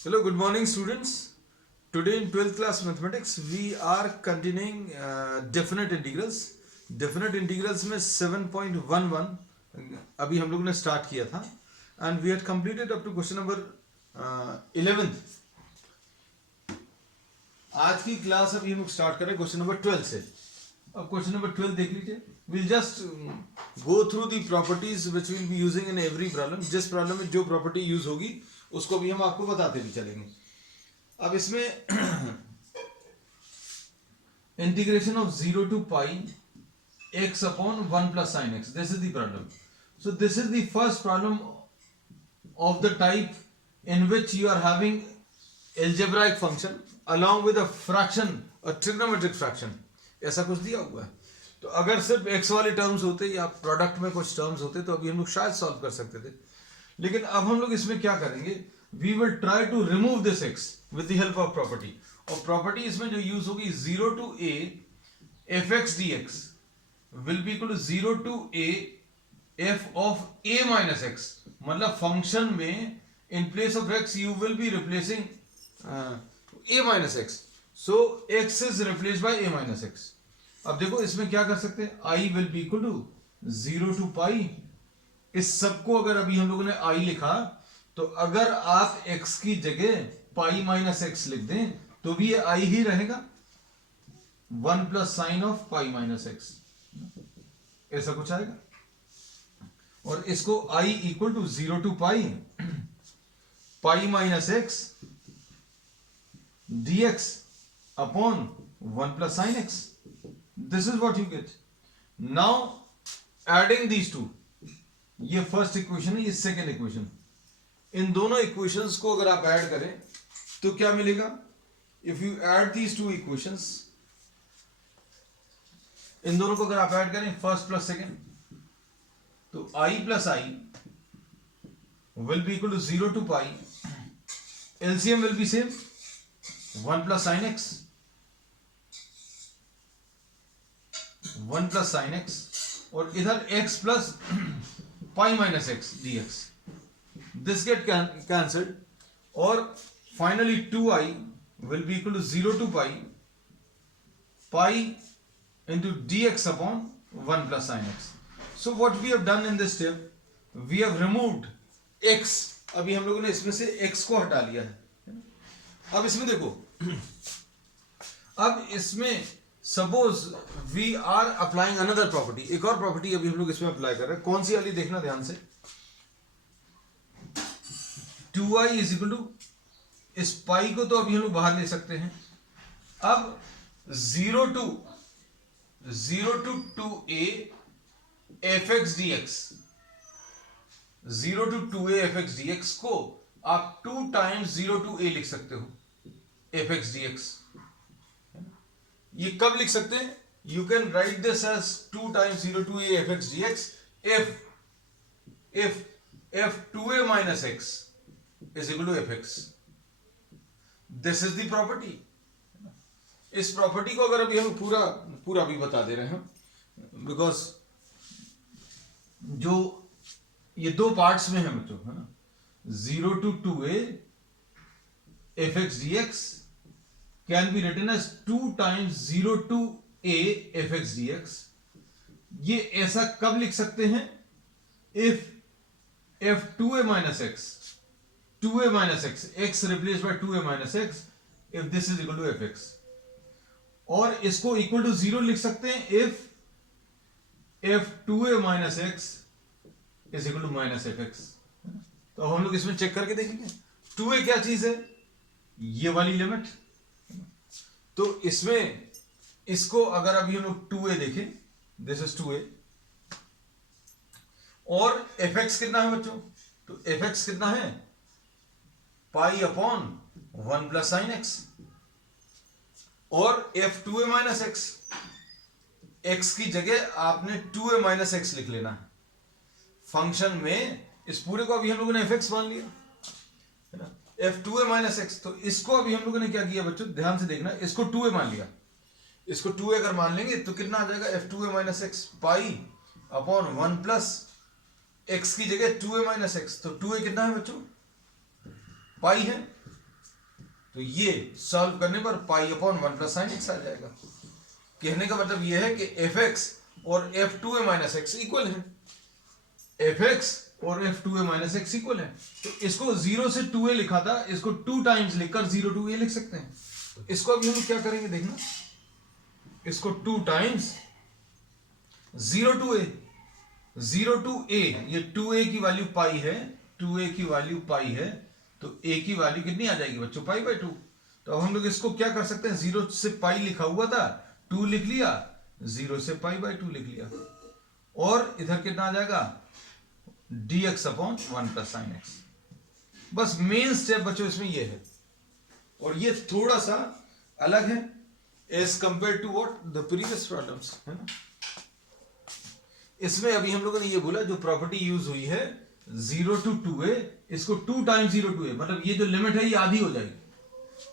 Hello, good morning, students. Today in 12th class mathematics, we are continuing definite integrals. Definite integrals में 7.11 अभी हम लोग ने start किया था and we had completed up to question number 11. आज की क्लास अभी हम स्टार्ट करें क्वेश्चन नंबर 12 से. अब क्वेश्चन नंबर 12 देख लीजिए. We'll just go through the properties which we'll be using in every problem. जिस प्रॉब्लम में जो प्रॉपर्टी यूज होगी उसको भी हम आपको बताते भी चलेंगे. अब इसमें integration of 0 to pi x upon 1 plus sin x. This is the problem. So this is the first problem of the type in which you are having algebraic function along with a fraction, a trigonometric fraction. ऐसा कुछ दिया हुआ है. तो अगर सिर्फ x वाले terms होते या प्रोडक्ट में कुछ टर्म्स होते तो अभी हम लोग शायद सॉल्व कर सकते थे. लेकिन अब हम लोग इसमें क्या करेंगे, we will try to remove this x with the help of property. और प्रॉपर्टी इसमें जो यूज होगी 0 to a fx dx will be equal to 0 to a f of a minus x. मतलब फंक्शन में in place of x you will be replacing a minus x. So x is replaced by a minus x. अब देखो इसमें क्या कर सकते हैं, i will be equal to 0 to pi. इस सबको अगर अभी हम लोगों ने i लिखा तो अगर आप x की जगह पाई माइनस x लिख दें तो भी ये i ही रहेगा. 1 plus sine of pi minus x ऐसा कुछ आएगा. और इसको i equal to 0 to pi pi minus x dx upon 1 plus sine x. This is what you get. Now adding these two, ये फर्स्ट इक्वेशन है, ये सेकेंड इक्वेशन. इन दोनों equations को अगर आप ऐड करें तो क्या मिलेगा. If you add these two equations, इन दोनों को अगर आप ऐड करें फर्स्ट प्लस सेकेंड, तो i plus I will be equal to 0 to pi. LCM will be same 1 plus sine x, 1 plus sine x, और इधर x plus pi minus x dx. This get cancelled और finally 2i will be equal to 0 to pi into dx upon 1 plus sin x. So what we have done in this step, we have removed x. अभी हम लोगों ने इसमें से x को हटा लिया है. अब इसमें देखो, अब इसमें suppose we are applying another property. एक और प्रॉपर्टी अभी हम लोग इसमें अप्लाई कर रहे हैं. कौन सी वाली देखना ध्यान से. 2i इज इक्वल टू, इस पाई को तो अभी हम लोग बाहर ले सकते हैं. अब 0 to 2a fx dx, 0 to 2a fx dx को आप 2 times 0 to a लिख सकते हो fx dx. ये कब लिख सकते हैं, you can write this as 2 times 0 to a fx dx if 2a minus x is equal to fx. This is the property. इस प्रॉपर्टी को अगर अभी हम पूरा भी बता दे रहे हैं, बिकॉज जो ये दो पार्ट्स में है बच्चों, है ना. 0 to 2a fx dx can be written as 2 times 0 to a fx dx. ये ऐसा कब लिख सकते हैं, if f 2a minus x, 2a minus x, x replaced by 2a minus x, if this is equal to fx. और इसको equal to 0 लिख सकते हैं if f 2a minus x is equal to minus fx. तो हम लोग इसमें check करके देखेंगे 2a क्या चीज है, ये वाली लिमिट. तो इसमें इसको अगर अभी हम लोग 2a देखें, दिस इज 2a, और fx कितना है बच्चों, तो fx कितना है पाई अपॉन 1 प्लस साइन एक्स. और f 2a minus x, x की जगह आपने 2a माइनस एक्स लिख लेना है. फंक्शन में इस पूरे को अभी हम लोगों ने fx मान लिया है ना, f 2a माइनस एक्स. तो इसको अभी हम लोगों ने क्या किया बच्चों, ध्यान से देखना, इसको 2a मान लिया. इसको 2a अगर मान लेंगे तो कितना आ जाएगा, f 2a माइनस एक्स पाई अपॉन 1 प्लस x की जगह 2a माइनस एक्स. तो 2a कितना है बच्चों, पाई है. तो ये सॉल्व करने पर pi upon 1 plus sine x आ जाएगा। कहने का मतलब ये है कि एफ एक्स और f two a minus x equal है, एफ एक्स और f two a minus x equal है। तो इसको 0 से 2a लिखा था, इसको 2 टाइम्स लिखकर 0 to a लिख सकते हैं। तो इसको अभी हम क्या करेंगे देखना, इसको 2 times 0 to a, 0 to a, ये 2a की वैल्यू पाई है, 2a की वैल्यू पाई है, तो a की वैल्यू कितनी आ जाएगी बच्चों, पाई बाई 2। तो अब हम लोग इसको क्या कर सकते हैं, 0 से पाई लिखा हुआ था, 2 लिख लिया, 0 से पाई बाई 2 लिख लिया, और इधर कितना आ जाएगा, dx upon 1 plus sine x. बस मेन स्टेप बच्चों इसमें ये है, और ये थोड़ा सा अलग है as compare to what the previous problems, है ना। इसमें अभी हम लोगों ने ये बोला जो प्रॉपर्टी यूज हुई है 0 to 2a, इसको 2 टाइम्स 0 to a, मतलब ये जो लिमिट है ये आधी हो जाएगी।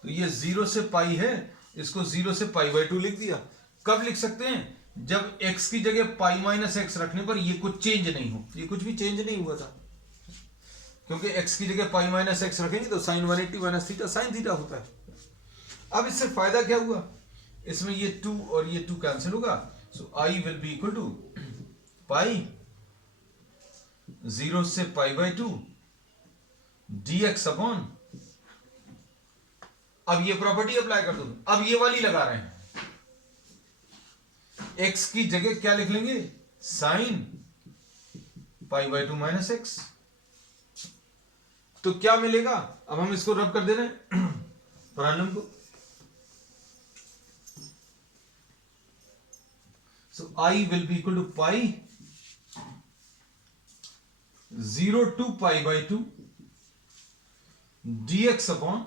तो ये 0 से पाई है, इसको 0 से पाई बाई 2 लिख दिया। कब लिख सकते हैं, जब x की जगह पाई माइनस एक्स रखने पर ये कुछ चेंज नहीं हो, ये कुछ भी चेंज नहीं हुआ था, क्योंकि x की जगह पाई माइनस एक्स रखेंगे तो sine 180 minus theta sine theta होता है। अब इससे फायदा क्या हुआ, इसमें ये 2 और ये 2 कैंसिल होगा, so i will be equal to pi 0 से पाई बाई 2 dx अपॉन, अब ये प्रॉपर्टी अप्लाई कर दो, अब ये वाली लगा रहे हैं, x की जगह क्या लिख लेंगे, sine pi by 2 minus x. तो क्या मिलेगा, अब हम इसको रब कर दे रहे हैं प्रॉब्लम को। So i will be equal to pi 0 to pi by 2 dx upon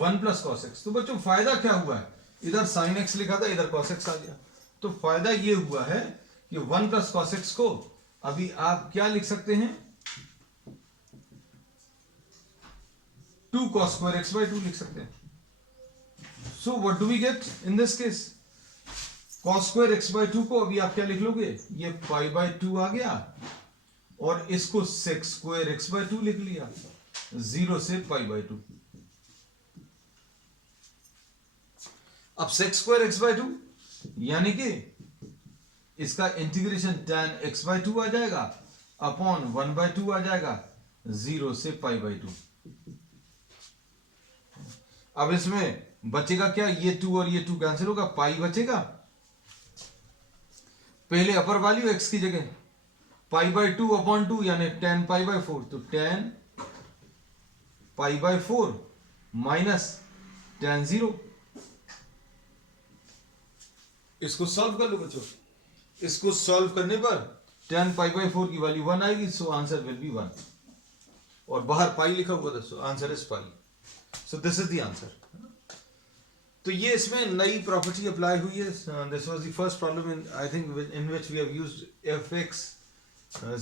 1 plus cos x. तो बच्चों फायदा क्या हुआ है, इधर साइन एक्स लिखा था, इधर कॉस एक्स आ गया। तो फायदा ये हुआ है कि 1 प्लस कॉस एक्स को अभी आप क्या लिख सकते हैं, 2 cos square x by 2 लिख सकते हैं। So what do we get in this case, cos square x by 2 को अभी आप क्या लिख लोगे, ये पाई बाई 2 आ गया, और इसको sec square x by 2 लिख लिया, 0 से पाई बाई 2। अब sec square x by 2 यानी कि इसका इंटीग्रेशन tan x by 2 आ जाएगा अपॉन 1 by 2 आ जाएगा, 0 से पाई बाई 2। अब इसमें बचेगा क्या, ये 2 और ये 2 कैंसिल होगा, पाई बचेगा, पहले अपर वैल्यू x की जगह पाई बाई 2 अपॉन 2 यानी tan पाई बाई 4, तो tan pi by 4 minus tan 0। इसको सॉल्व कर लो बच्चों, इसको सॉल्व करने पर tan पाई बाई 4 की वैल्यू 1 आएगी, सो आंसर विल बी 1, और बाहर पाई लिखा हुआ था, so answer is pi. So this is the answer. तो ये इसमें नई प्रॉपर्टी अप्लाई हुई है। This was the first problem in I think in which we have used fx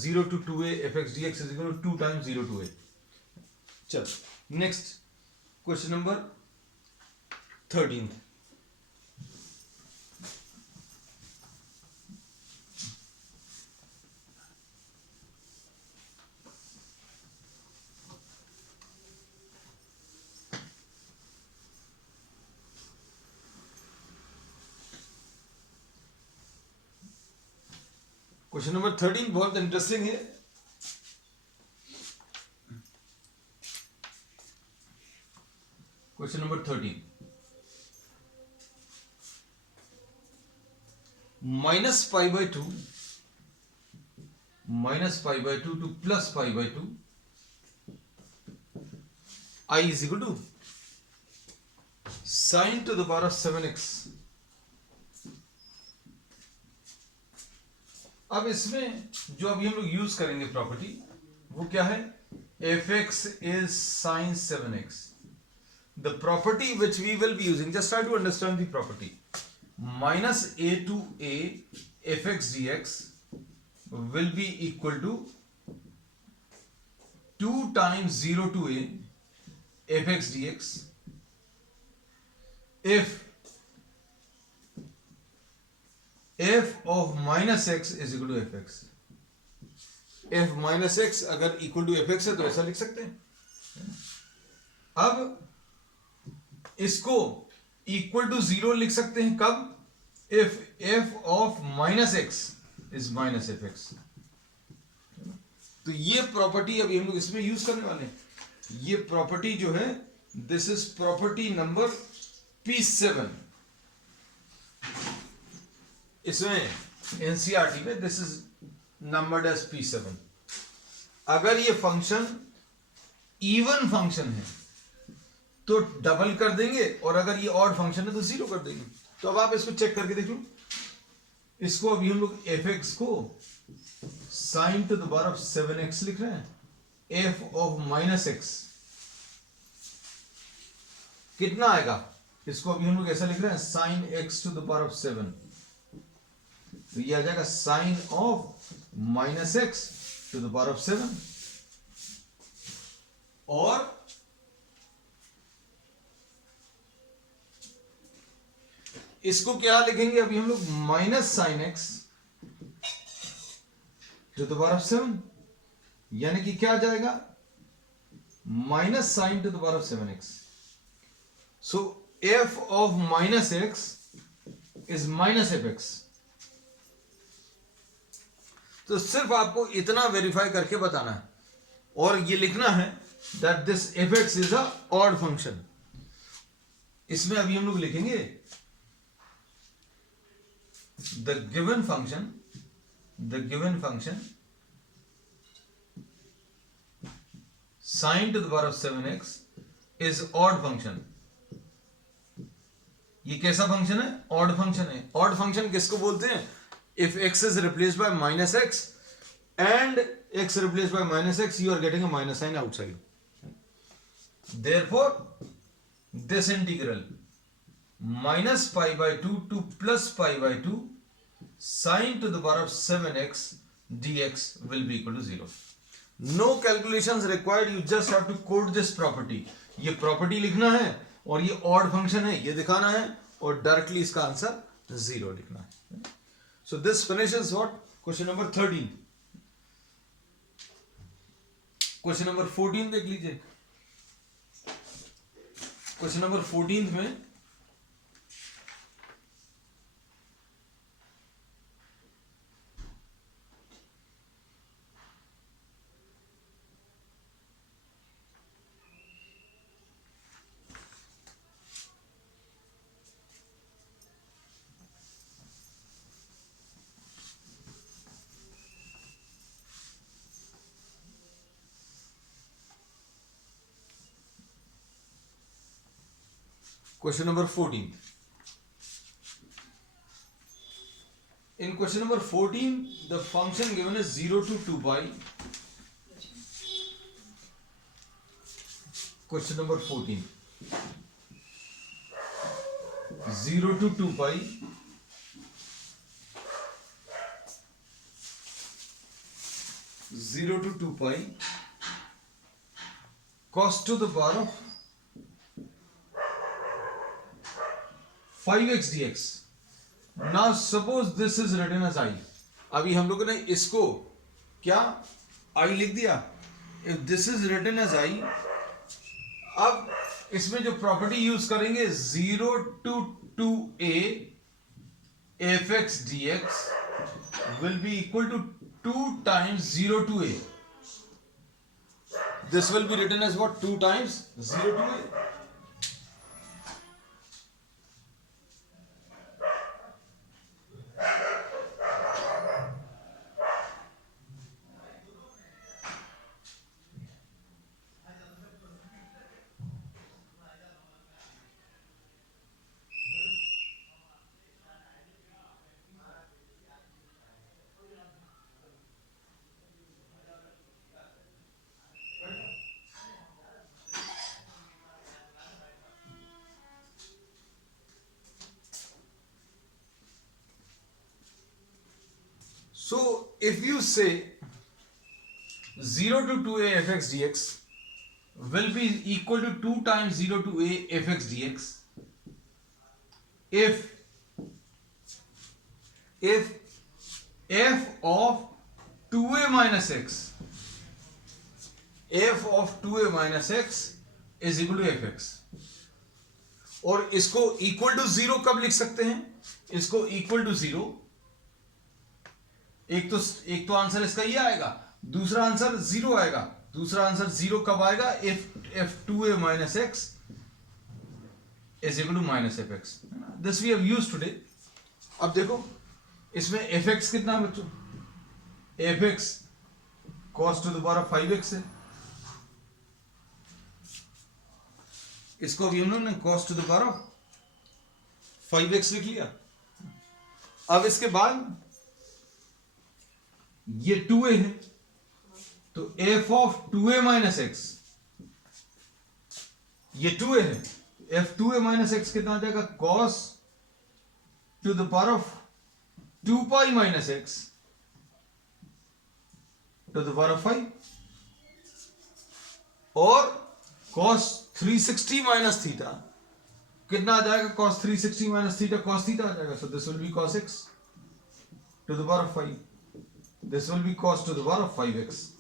0 to 2a fx dx is equal to 2 times 0 to a। चलो next question number 13। Question number 13 बहुत interesting है। Question number 13, minus pi by 2 to plus pi by 2 i is equal to sine to the power of 7x। अब इसमें जो अभी हम लोग use करेंगे प्रॉपर्टी वो क्या है, fx is sin 7x। the property which we will be using, just try to understand the property, minus a to a fx dx will be equal to 2 times 0 to a fx dx if f of minus x is equal to fx। f minus x अगर equal to fx है तो ऐसा लिख सकते हैं। अब इसको equal to 0 लिख सकते हैं कब? If f of minus x is minus f x. तो ये प्रॉपर्टी अभी हम लोग इसमें यूज करने वाले हैं। ये प्रॉपर्टी जो है, this is property number P7। इसमें एनसीईआरटी में this is numbered as P7। अगर ये फंक्शन इवन फंक्शन है तो डबल कर देंगे, और अगर ये ऑड फंक्शन है तो 0 कर देंगे। तो अब आप इसको चेक करके देख लो। इसको अभी हम लोग एफ एक्स को sign to the power of 7x लिख रहे हैं। एफ ऑफ माइनस एक्स कितना आएगा? इसको अभी हम लोग ऐसा लिख रहे हैं, sine x to the power of 7। तो ये आ जाएगा sine of minus x to the power of 7। और इसको क्या लिखेंगे अभी हम लोग? Minus sine x to the power of 7, यानी कि क्या आ जाएगा? Minus sine to the power of 7x। So f of minus x is minus f x. तो सिर्फ आपको इतना वेरीफाई करके बताना है, और ये लिखना है that this F x is a odd function. इसमें अभी हम लोग लिखेंगे the given function sine to the power of 7x is odd function। ये कैसा फंक्शन है? ऑड फंक्शन है। ऑड फंक्शन किसको बोलते हैं? If x is replaced by minus x and x replaced by minus x, you are getting a minus sign outside। Therefore this integral minus pi by 2 to plus pi by 2 sine to the power of 7x dx will be equal to 0। No calculations required, you just have to quote this property। ये property लिखना है, और ये odd function है ये दिखाना है, और डायरेक्टली इसका आंसर 0 लिखना है। So this finishes what? Question number 13। Question number 14 देख लीजिए। क्वेश्चन नंबर 14 में question number 14। In question number 14, the function given is 0 to 2 pi। Question number 14, 0 to 2 pi cos to the power of 5x dx। Now suppose this is written as I। अभी हम लोगों ने इसको क्या I लिख दिया। If this is written as I, अब इसमें जो प्रॉपर्टी यूज करेंगे 0 to 2a fx dx will be equal to 2 times 0 to a। This will be written as what? 2 times 0 to a। So if you say 0 to 2a fx dx will be equal to 2 times 0 to a fx dx if f of 2a minus x is equal to fx। और इसको equal to zero कब लिख सकते हैं? इसको equal to zero, एक तो answer इसका ये आएगा, दूसरा आंसर जीरो आएगा। दूसरा आंसर जीरो कब आएगा? If 2a minus x is equal to minus fx. This we have used today. अब देखो इसमें fx कितना है बच्चों? fx cos to the power of 5x है, इसको भी हम लोग ने cos to the power of 5x लिख लिया। अब इसके बाद ये 2a है, तो f of 2a minus x, ये 2a है, f 2a minus x कितना आ जाएगा? cos to the power of 2 pi minus x to the power of 5, और cos 360 minus theta कितना आ जाएगा? cos 360 minus theta cos theta आ जाएगा, so this will be cos x to the power of 5. This will be cos to the power of 5x.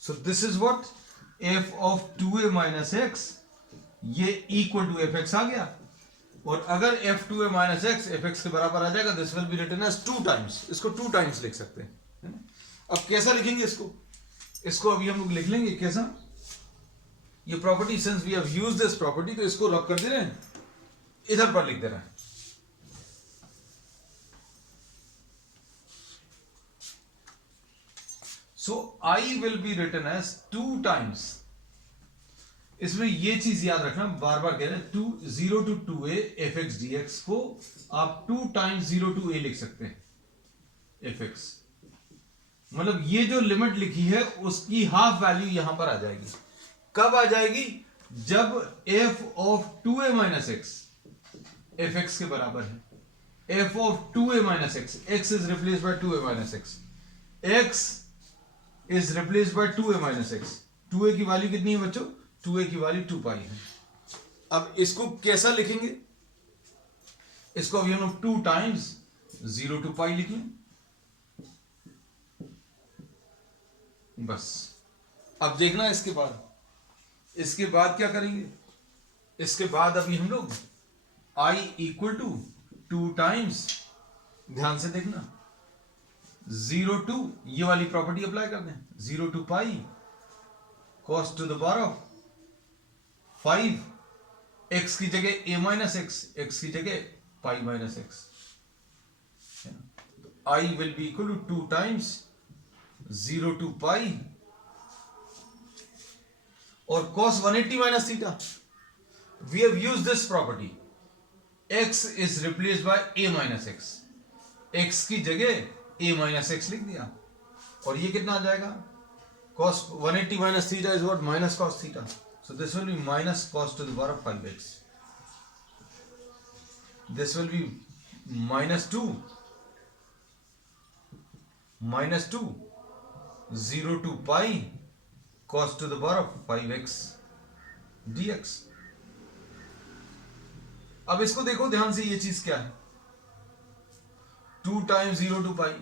So this is what f of 2a minus x, ये equal to fx आ गया। और अगर f 2a minus x fx के बराबर आ जाएगा, this will be written as 2 times, इसको 2 times लिख सकते हैं। अब कैसा लिखेंगे इसको? इसको अभी हम लोग लिख लेंगे कैसा? ये property, since we have used this property, तो इसको रब कर दे रहे हैं, इधर पर लिख दे रहे हैं। So I will be written as 2 times, इसमें ये चीज याद रखना, बार बार कह रहे हैं, 0 to 2a fx dx को आप 2 times 0 to a लिख सकते हैं fx, मतलब ये जो लिमिट लिखी है उसकी हाफ वैल्यू यहां पर आ जाएगी। कब आ जाएगी? जब f of 2a minus x fx के बराबर है। f of 2a minus x, x is replaced by 2a minus x, x is replaced by 2a minus x, 2a की वैल्यू कितनी है बच्चों? 2a की वैल्यू 2 पाई है। अब इसको कैसा लिखेंगे? इसको अभी हम लोग 2 times 0 to पाई लिख लें, बस। अब देखना इसके बाद क्या करेंगे? इसके बाद अभी हम लोग I equal to 2 times, ध्यान से देखना, 0 to, ये वाली प्रॉपर्टी अप्लाई कर दें, 0 to pi cos to the power of 5, x की जगह a minus x की जगह pi minus x, I will be equal to 2 times 0 to pi, और cos 180 minus theta, we have used this property, x is replaced by a minus x की जगह a minus x लिख दिया, और ये कितना आ जाएगा? cos 180 minus theta is what? Minus cos theta, so this will be minus cos to the power of 5x, this will be minus 2 0 to pi cos to the power of 5x dx। अब इसको देखो ध्यान से, ये चीज क्या है? 2 times 0 to pi,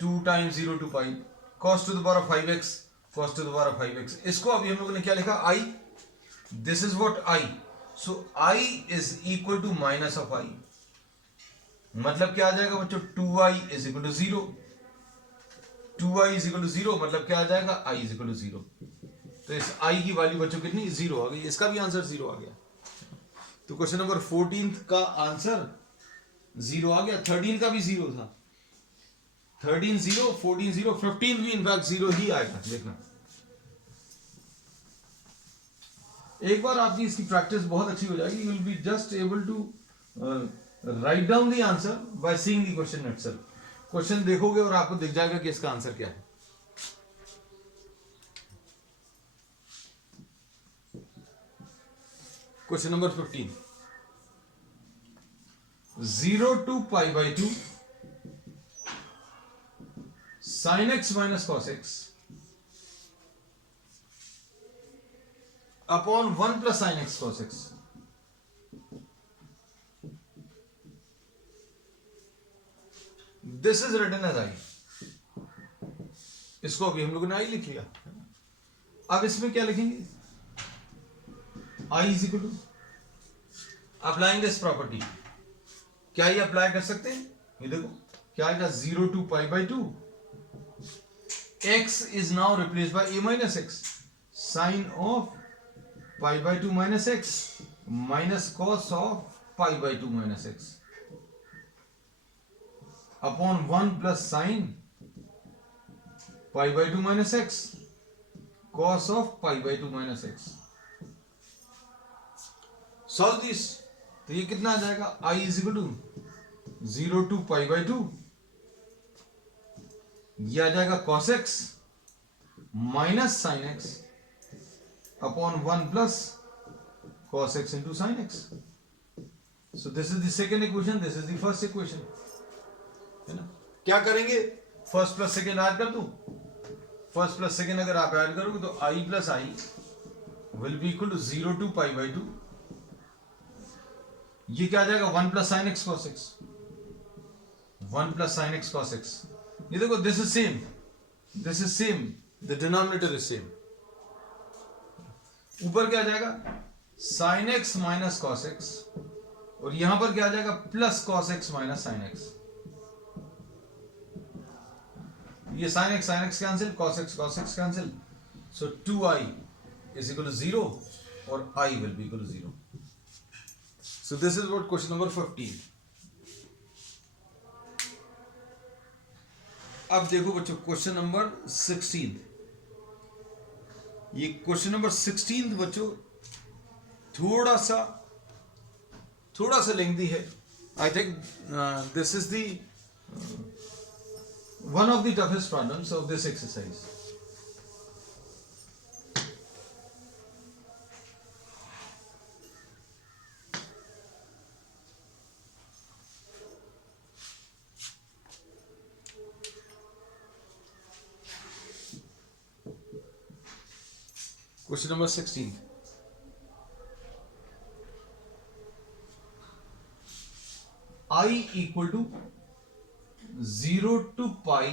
2 times 0 to pi cos to the power of 5x cos to the power of 5x, इसको अभी हम लोगों ने क्या लिखा? I, this is what I, so I is equal to minus of I, मतलब क्या आ जाएगा बच्चों? 2i is equal to 0, 2i is equal to 0 मतलब क्या आ जाएगा? I is equal to 0, तो इस I की वैल्यू बच्चों कितनी? 0 आ गई, इसका भी आंसर 0 आ गया। तो क्वेश्चन नंबर 14 का आंसर 0 आ गया, 13 का भी 0 था, 13 0, 14 0, 15 भी इनफैक्ट 0 ही आएगा। देखना, एक बार आपकी इसकी प्रैक्टिस बहुत अच्छी हो जाएगी, you will be just able to write down the answer by seeing the question itself. Question देखोगे और आपको दिख जाएगा कि इसका आंसर क्या है। Question number 15, 0 to pi by 2 sin x minus cos x upon 1 plus sin x cos x, this is written as I, इसको अभी हम लोगों ने I लिख लिया। अब इसमें क्या लिखेंगे? I is equal to applying this property, क्या ये अप्लाई कर सकते हैं? ये देखो क्या आएगा 0 to pi by 2, x is now replaced by a minus x, sine of pi by 2 minus x minus cos of pi by 2 minus x upon 1 plus sine pi by 2 minus x cos of pi by 2 minus x. Solve this. तो ये कितना आ जाएगा? I is equal to 0 to pi by 2, ये आ जाएगा cos x minus sin x upon 1 plus cos x into sin x. So this is the second equation, this is the first equation, है ना? क्या करेंगे? फर्स्ट प्लस सेकेंड ऐड कर दूं. First plus second अगर आप ऐड करोगे तो I plus I will be equal to 0 to pi by 2. ये क्या आ जाएगा? 1 plus sin x cos x, 1 plus sin x cos x. ये देखो this is same, the denominator is same. ऊपर क्या आ जाएगा? sin x minus cos x, और यहां पर क्या आ जाएगा? Plus cos x minus sin x. ये sin x cancel, cos x cancel, so 2i is equal to 0 और I will be equal to 0. So this is what question number 15. अब देखो बच्चों क्वेश्चन नंबर 16. ये क्वेश्चन नंबर 16 बच्चों थोड़ा सा lengthy है. I think this is the one of the toughest problems of this exercise. Question number 16. I equal to 0 to pi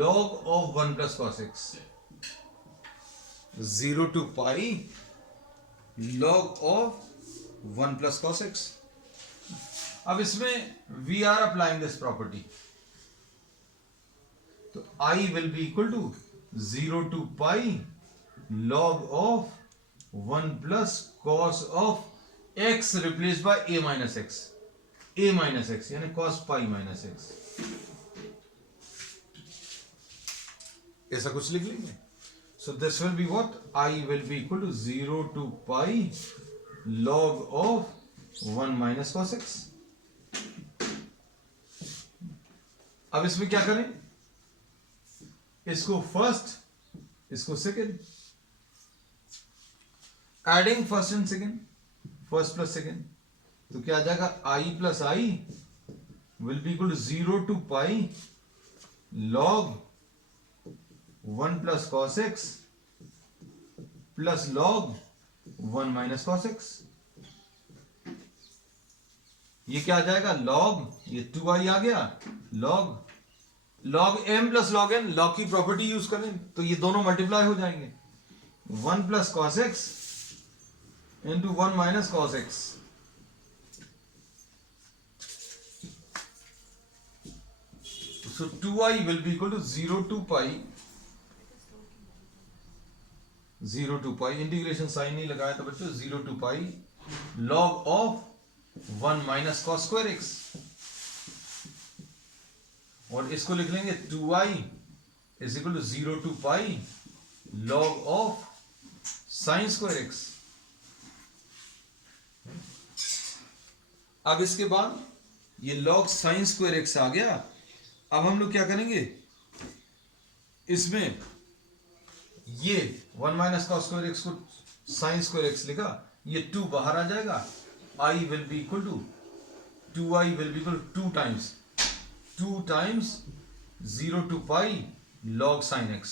log of 1 plus cos x. 0 to pi log of 1 plus cos x. अब इसमें we are applying this property. तो I will be equal to 0 to pi log of 1 plus cos of x replaced by a minus x. a minus x यानी cos pi minus x. ऐसा कुछ लिख लेंगे. So this will be what? I will be equal to 0 to pi log of 1 minus cos x. अब इसमें क्या करें? इसको फर्स्ट, इसको second, adding first and second, first plus second, तो क्या आ जाएगा? I plus I will be equal to 0 to pi log 1 plus cos x plus log 1 minus cos x. ये क्या आ जाएगा? log, ये 2i आ गया, log m plus log n, log की प्रॉपर्टी यूज करें तो ये दोनों मल्टीप्लाई हो जाएंगे. 1 plus cos x into 1 minus cos x. So 2i will be equal to 0 to pi, 0 to pi, integration sign नहीं लगाया था बच्चों, 0 to pi log of 1 minus cos square x. और इसको लिख लेंगे 2i is equal to 0 to pi log of sin square x. अब इसके बाद ये log sin square x आ गया. अब हम लोग क्या करेंगे? इसमें ये 1 minus cos square x को sin square x लिखा, ये 2 बाहर आ जाएगा. I will be equal to 2i will be equal to 2 times 0 to pi log sin x.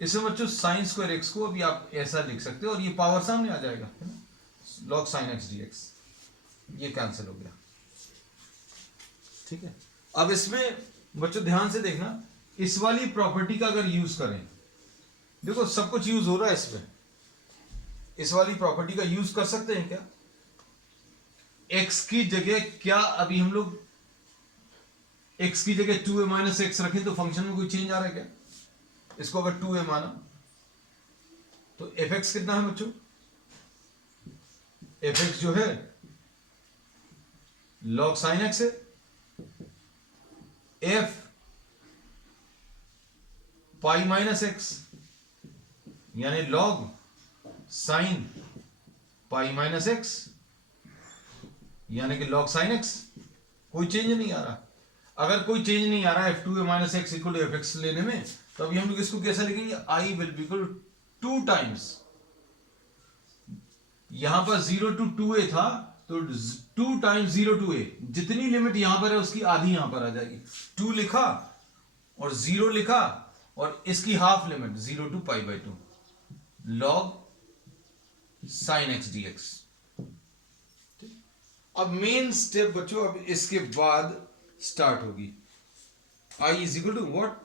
इसमें बच्चों sin square x को अभी आप ऐसा लिख सकते हो और ये पावर सामने आ जाएगा, log sin x dx. ये कैंसिल हो गया. ठीक है. अब इसमें बच्चों ध्यान से देखना, इस वाली प्रॉपर्टी का अगर यूज करें देखो सब कुछ यूज हो रहा है इसमें, इस वाली प्रॉपर्टी का यूज कर सकते हैं क्या? x की जगह क्या अभी हम लोग x की जगह 2a माइनस एक्स रखें तो फंक्शन में कोई चेंज आ रहा है क्या? इसको अगर 2a माना तो fx कितना है बच्चों? fx जो है log sin x है, f पाई माइनस एक्स यानी log sin पाई माइनस एक्स यानी कि log sin x। कोई चेंज नहीं आ रहा। अगर कोई चेंज नहीं आ रहा है f2a minus x equal to f x लेने में, तो अभी हम लोग इसको कैसा लिखेंगे? i will be equal two times, यहां पर 0 to 2a था तो 2 टाइम्स 0 to a, जितनी लिमिट यहां पर है उसकी आधी यहां पर आ जाएगी। 2 लिखा और 0 लिखा और इसकी half limit 0 to pi by 2 log sin x dx। अब मेन स्टेप बच्चों, अब इसके बाद स्टार्ट होगी। i is equal to what?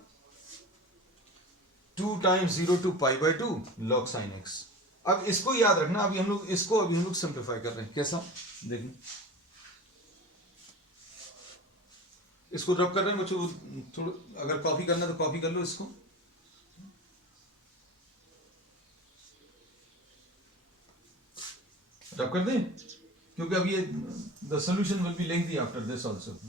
2 times 0 to pi by 2 log sin x। अब इसको याद रखना, अभी हम लोग सिंप्लीफाई कर रहे हैं। कैसा देखिए, इसको रब कर रहे हैं बच्चों। थोड़ा अगर कॉपी करना तो कॉपी कर लो इसको। रब कर दें, क्योंकि अब ये the solution will be lengthy after this also.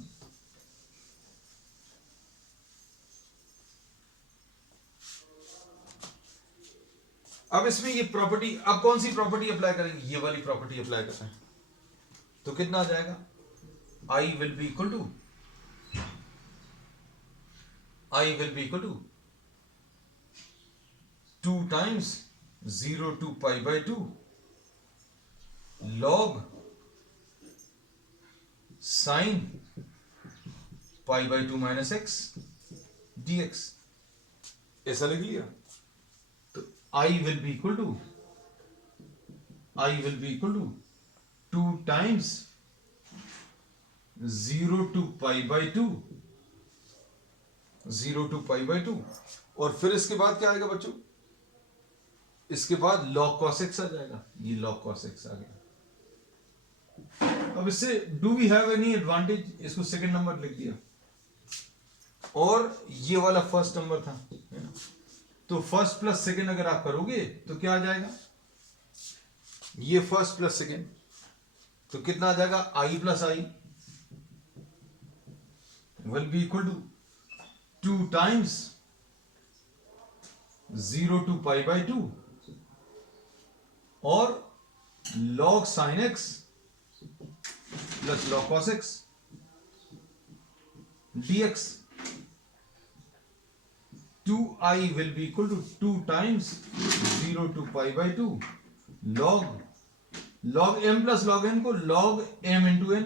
अब इसमें ये प्रॉपर्टी, अब कौन सी प्रॉपर्टी अप्लाई करेंगे? ये वाली प्रॉपर्टी अप्लाई करते हैं तो कितना आ जाएगा? i will be equal to 2 times 0 to pi by 2 log sin pi by 2 minus x dx। ऐसा लिख लिया तो i will be equal to 2 times 0 to pi by 2 और फिर इसके बाद क्या आएगा बच्चों? इसके बाद log cos x आ जाएगा। ये log cos x आ गया। अब इससे do we have any advantage? इसको सेकंड नंबर लिख दिया और ये वाला फर्स्ट नंबर था, तो फर्स्ट प्लस सेकंड अगर आप करोगे तो क्या आ जाएगा? ये फर्स्ट प्लस सेकंड तो कितना आ जाएगा? i plus I will be equal to 2 times 0 to pi by 2 और log sin x plus log cos x dx। 2i will be equal to 2 times 0 to pi by 2 log m plus log n को log m into n,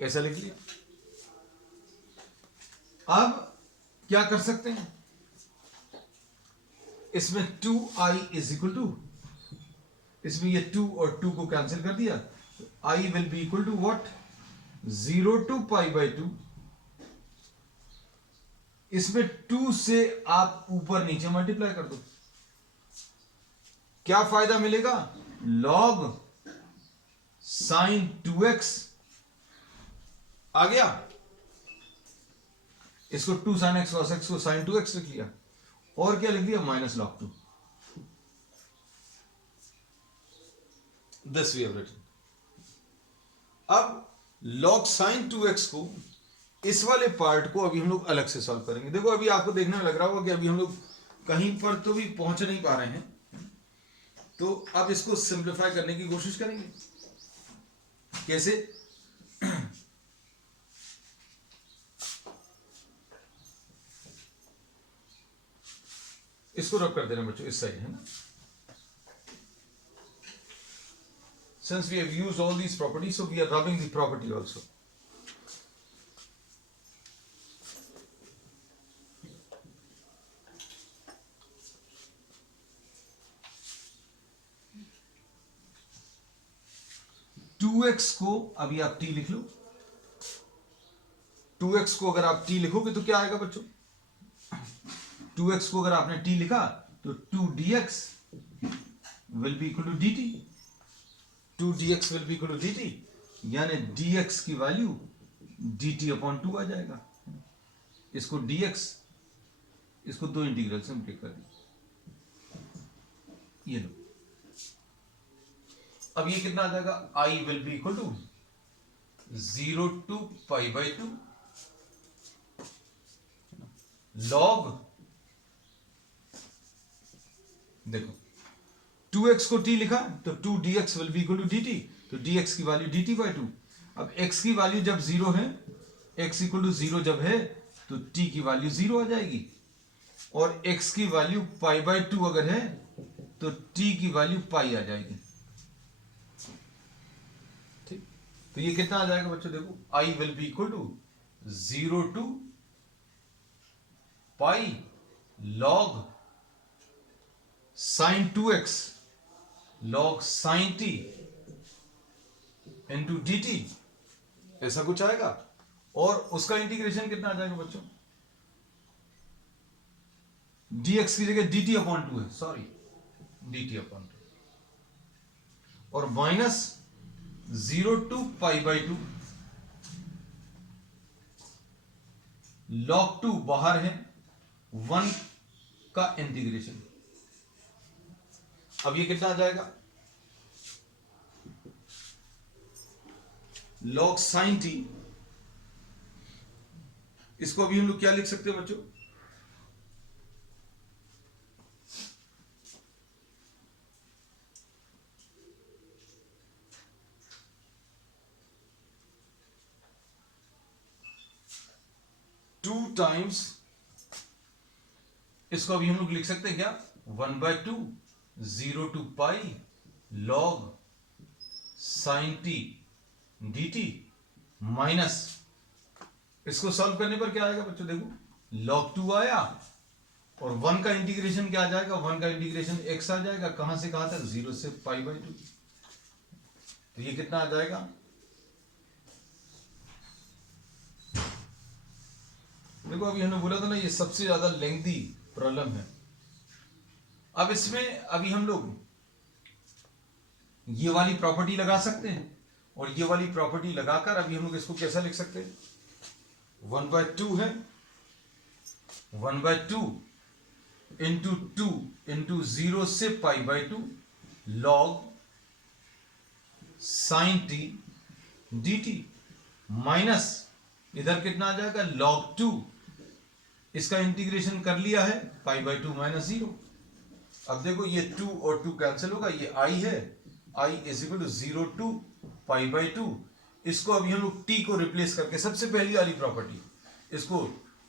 ऐसा लिख लिया। अब क्या कर सकते हैं? इसमें 2i इज इक्वल टू, इसमें ये 2 और 2 को कैंसिल कर दिया तो i will be equal to what? 0 to pi by 2। इसमें 2 से आप ऊपर नीचे मल्टीप्लाई कर दो, क्या फायदा मिलेगा? log sin 2x आ गया। इसको 2 sin x cos x को sin 2x लिख लिया और क्या लिख दिया? Minus log 2। This we have written. अब log sin 2x को, इस वाले पार्ट को अभी हम लोग अलग से सॉल्व करेंगे। देखो अभी आपको देखने में लग रहा होगा कि अभी हम लोग कहीं पर तो भी पहुंच नहीं पा रहे हैं, तो अब इसको सिंप्लीफाई करने की कोशिश करेंगे। कैसे? इसको रब कर देना बच्चों इस साइड, है ना। Since we have used all these properties, so we are rubbing the property also. Two x को अभी आप t लिख लो। 2x को अगर आप t लिखोगे तो क्या आएगा बच्चों? 2x को अगर आपने t लिखा तो 2dx will be equal to dt, 2dx will be equal to dt, यानी dx की वैल्यू dt अपॉन 2 आ जाएगा। इसको dx, इसको दो इंटीग्रल से ब्रेक कर दी, ये लो। अब ये कितना आ जाएगा, I will be equal to 0 to pi by 2 log, देखो 2x को t लिखा तो 2dx will be equal to dt, तो dx की वैल्यू dt बाई 2। अब x की वैल्यू जब 0 है, x इक्वल टू 0 जब है तो t की वैल्यू 0 आ जाएगी, और x की वैल्यू पाई बाई 2 अगर है तो t की वैल्यू पाई आ जाएगी। ठीक, तो ये कितना आ जाएगा बच्चों, देखो I will be equal to 0 to pi log sin 2x log sin t into dt, ऐसा कुछ आएगा। और उसका इंटीग्रेशन कितना आ जाएगा बच्चों, dx की जगह dt अपॉन 2 है, सॉरी dt अपॉन 2, और minus 0 to pi by 2 log 2 बाहर है, 1 का इंटीग्रेशन। अब ये कितना आ जाएगा, log sin t, इसको अभी हम लोग क्या लिख सकते हैं बच्चों, टू टाइम्स, इसको अभी हम लोग लिख सकते हैं क्या, 1/2 0 to pi log sin t dt minus, इसको सॉल्व करने पर क्या आएगा बच्चों, देखो log 2 आया, और 1 का इंटीग्रेशन क्या आ जाएगा, 1 का इंटीग्रेशन x आ जाएगा, कहां से कहां तक, 0 से पाई बाई 2, तो ये कितना आ जाएगा, देखो अभी हमने बोला था ना ये सबसे ज्यादा लेंथी प्रॉब्लम है। अब इसमें अभी हम लोग ये वाली प्रॉपर्टी लगा सकते हैं, और ये वाली प्रॉपर्टी लगाकर अभी हम लोग इसको कैसा लिख सकते हैं, 1/2 है, 1/2 इंटू 2 इंटू 0 से पाई by 2 log sin t dt minus, इधर कितना आ जाएगा, log 2, इसका इंटीग्रेशन कर लिया है, पाई बाई 2 माइनस 0। अब देखो ये 2 और 2 कैंसिल होगा, ये I है, I is equal to 0 to pi by 2, इसको अभी हम लोग t को रिप्लेस करके, सबसे पहली वाली प्रॉपर्टी, इसको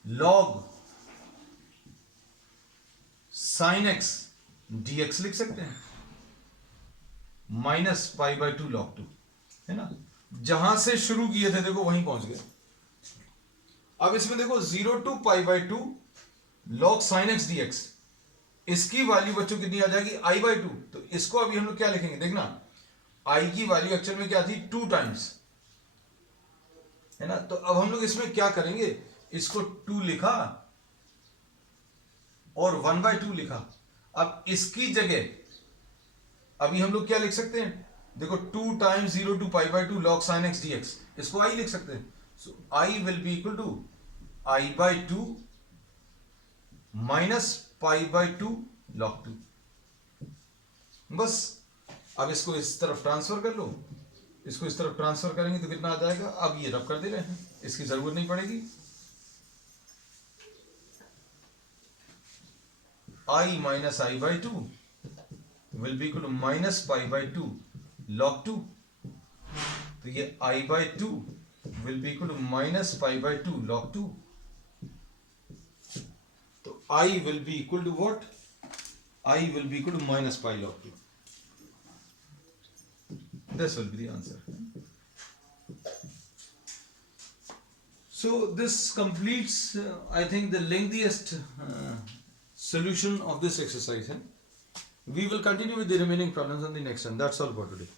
log sin x dx लिख सकते हैं, माइनस पाई बाई 2 log 2, है ना, जहां से शुरू किए थे देखो वहीं पहुंच गए। अब इसमें देखो 0 to pi by 2 log sin x dx, इसकी वैल्यू बच्चों कितनी आ जाएगी, I बाई 2, तो इसको अभी हम लोग क्या लिखेंगे, देखना I की वैल्यू एक्चुअल में क्या थी, 2 टाइम्स, है ना, तो अब हम लोग इसमें क्या करेंगे, इसको 2 लिखा और 1/2 लिखा। अब इसकी जगह अभी हम लोग क्या लिख सकते हैं, देखो 2 times 0 to pi by 2 log sin x dx, इसको I लिख सकते हैं, so I will be equal to I by 2 minus pi by 2 log 2। बस अब इसको इस तरफ ट्रांसफर कर लो, इसको इस तरफ ट्रांसफर करेंगे तो कितना आ जाएगा, अब ये रब कर दे रहे हैं, इसकी जरूरत नहीं पड़ेगी, I minus I by 2 will be equal to minus pi by 2 log 2, तो ये I by 2 will be equal to minus pi by 2 log 2, तो I will be equal to what, I will be equal to minus pi log 2. This will be the answer. So this completes, I think, the lengthiest solution of this exercise. We will continue with the remaining problems on the next one. That's all for today.